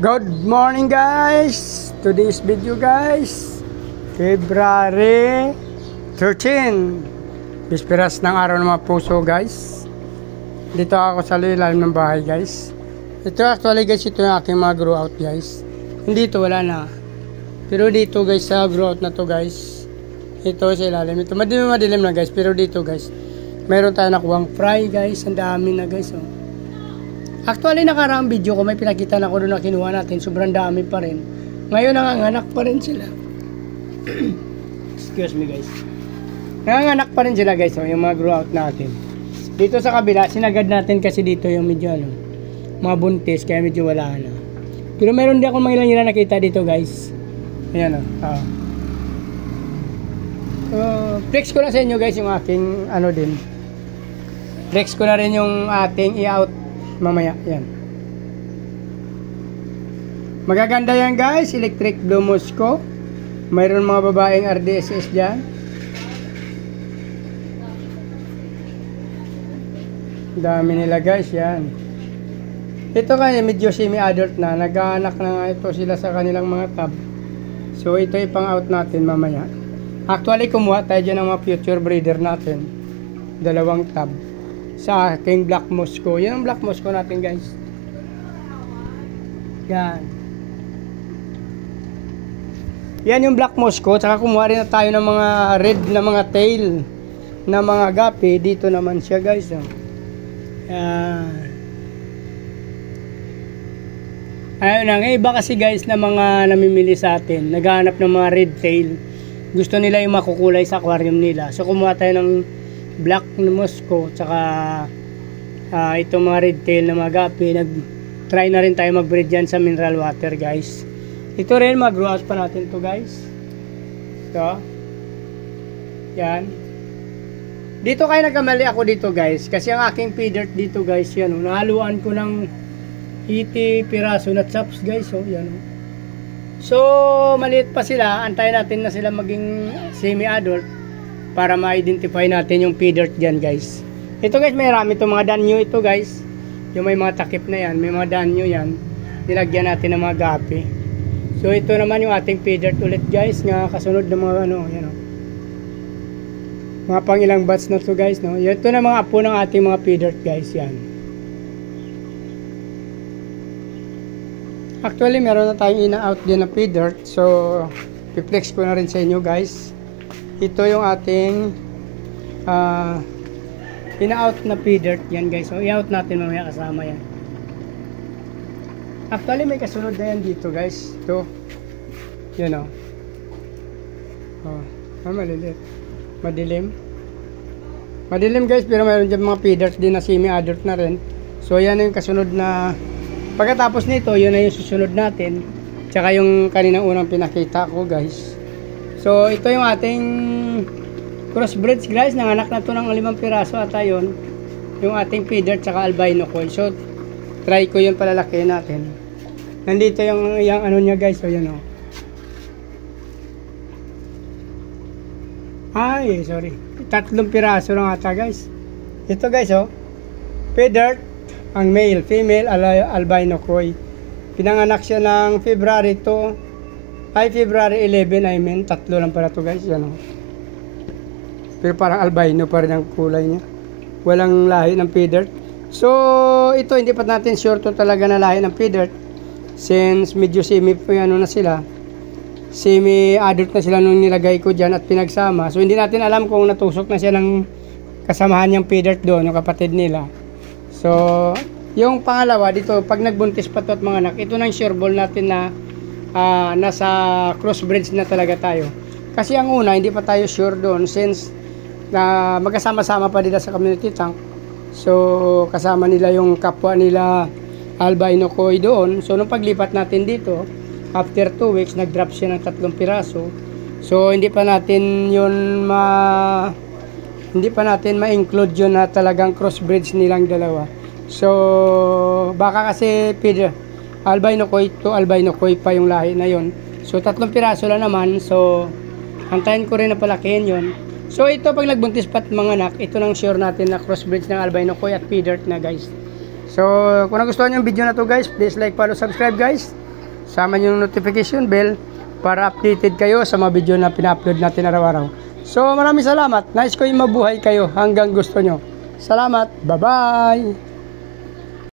Good morning guys! Today's video guys, February 13, bisperas ng araw ng mga puso guys. Dito ako sa ilalim ng bahay guys. Ito actually guys, ito yung aking mga grow out guys. Hindi ito, wala na. Pero dito guys, sa grow out na to guys, ito sa ilalim. Ito madilim na guys, pero dito guys, meron tayo nakuhang fry guys. Ang dami na guys oh. Actually, nakaraang video ko, may pinakita na ako doon na kinuha natin. Sobrang dami pa rin. Ngayon, nanganganak pa rin sila. Excuse me, guys. Nanganganak pa rin sila, guys. Oh, yung mga grow out natin. Dito sa kabila, sinagad natin kasi dito yung medyo, mga buntis, kaya medyo wala na. Pero meron din ako mga ilang nakita dito, guys. Ayan, flex ko na sa inyo, guys, yung aking, din. Flex ko na rin yung ating i-out mamaya, yan. Magaganda yan guys, electric blue Moscow. Mayroon mga babaeng RDSS dyan. Dami nila guys, yan. Ito kanya medyo semi-adult na. Nag-aanak na nga ito sila sa kanilang mga tab. So ito ipang out natin mamaya. Actually kumuha tayo dyan ng mga future breeder natin. 2 tab sa aking Black Moscow. Yan ang Black Moscow natin guys. Yan. Yan yung Black Moscow. Tsaka kumuha rin na tayo ng mga red na mga tail na mga gapi. Dito naman siya guys. Yan. Ayun na. Ngayon iba kasi guys na mga namimili sa atin. Naghahanap ng mga red tail. Gusto nila yung makukulay sa aquarium nila. So kumuha tayo ng Black Moscow, tsaka itong mga red tail na mga gapi. Nag-try na rin tayo mag-breed dyan sa mineral water guys. Ito rin, mag-grow out pa natin to guys. Ito. Yan. Dito kayo nagkamali ako dito guys. Kasi ang aking feeder dito guys, yan. Nahaluan ko ng 80 piraso na chops guys. Yan. So, maliit pa sila. Antayin natin na sila maging semi-adult para ma-identify natin yung feeder dyan guys. Ito guys, may rami itong mga danyo ito guys. Yung may mga takip na yan, may mga danyo yan. Nilagyan natin ng mga gapi. So ito naman yung ating feeder ulit guys, nga kasunod ng mga yan mga pang ilang batch na to guys, Ito na mga apo ng ating mga feeder guys, yan. Actually meron na tayong ina-out din na feeder, so i-flex ko na rin sa inyo guys. Ito yung ating ina-out na feeder yan guys. So i-out natin mamaya kasama yan. Actually may kasunod na yan dito guys. Ito. Yan malilit. Madilim. Madilim guys, pero mayroon dyan mga feeders din na semi-adult na rin. So yan yung kasunod na. Pagkatapos nito, yun na yung susunod natin. Tsaka yung kaninang unang pinakita ko guys. So ito yung ating crossbreeds guys. Nanganak na to ng 5 piraso ata yun. Yung ating feeder tsaka albino koi. So try ko yun palalaki natin. Nandito yung ano niya guys. So yan Ay sorry, 3 piraso lang ata guys. Ito guys feeder. Ang male, female, albino koi. Pinanganak siya ng February 11 I mean. 3 lang pala to guys. Yan Pero parang albino pa rin ang kulay niya. Walang lahi ng feeder. So ito hindi pa natin sure to talaga na lahi ng feeder. Since medyo na sila. Semi-adult na sila nung nilagay ko dyan at pinagsama. So hindi natin alam kung natusok na siya ng kasamahan niyang feeder doon, yung kapatid nila. So yung pangalawa dito, pag nagbuntis pa to at mga anak, ito nang sure ball natin na nasa crossbreeds na talaga tayo. Kasi ang una, hindi pa tayo sure doon since magkasama-sama pa nila sa community tank. So kasama nila yung kapwa nila albino koi doon. So nung paglipat natin dito, after 2 weeks, nag-drop siya ng 3 piraso. So hindi pa natin ma-include yun na talagang crossbreeds nilang dalawa. So baka kasi albino koi to albino koi pa yung lahi na yon. So 3 piraso lang naman. So antayin ko rin na palakihin yon. So ito pag nagbuntis pat mga anak, ito nang sure natin na crossbreeds ng albino koi at feeder na guys. So kung nagustuhan yung video na to guys, please like, follow, subscribe guys. sama nyo yung notification bell para updated kayo sa mga video na pina-upload natin araw-araw. So maraming salamat. Nais ko yung mabuhay kayo hanggang gusto nyo. Salamat. Bye-bye.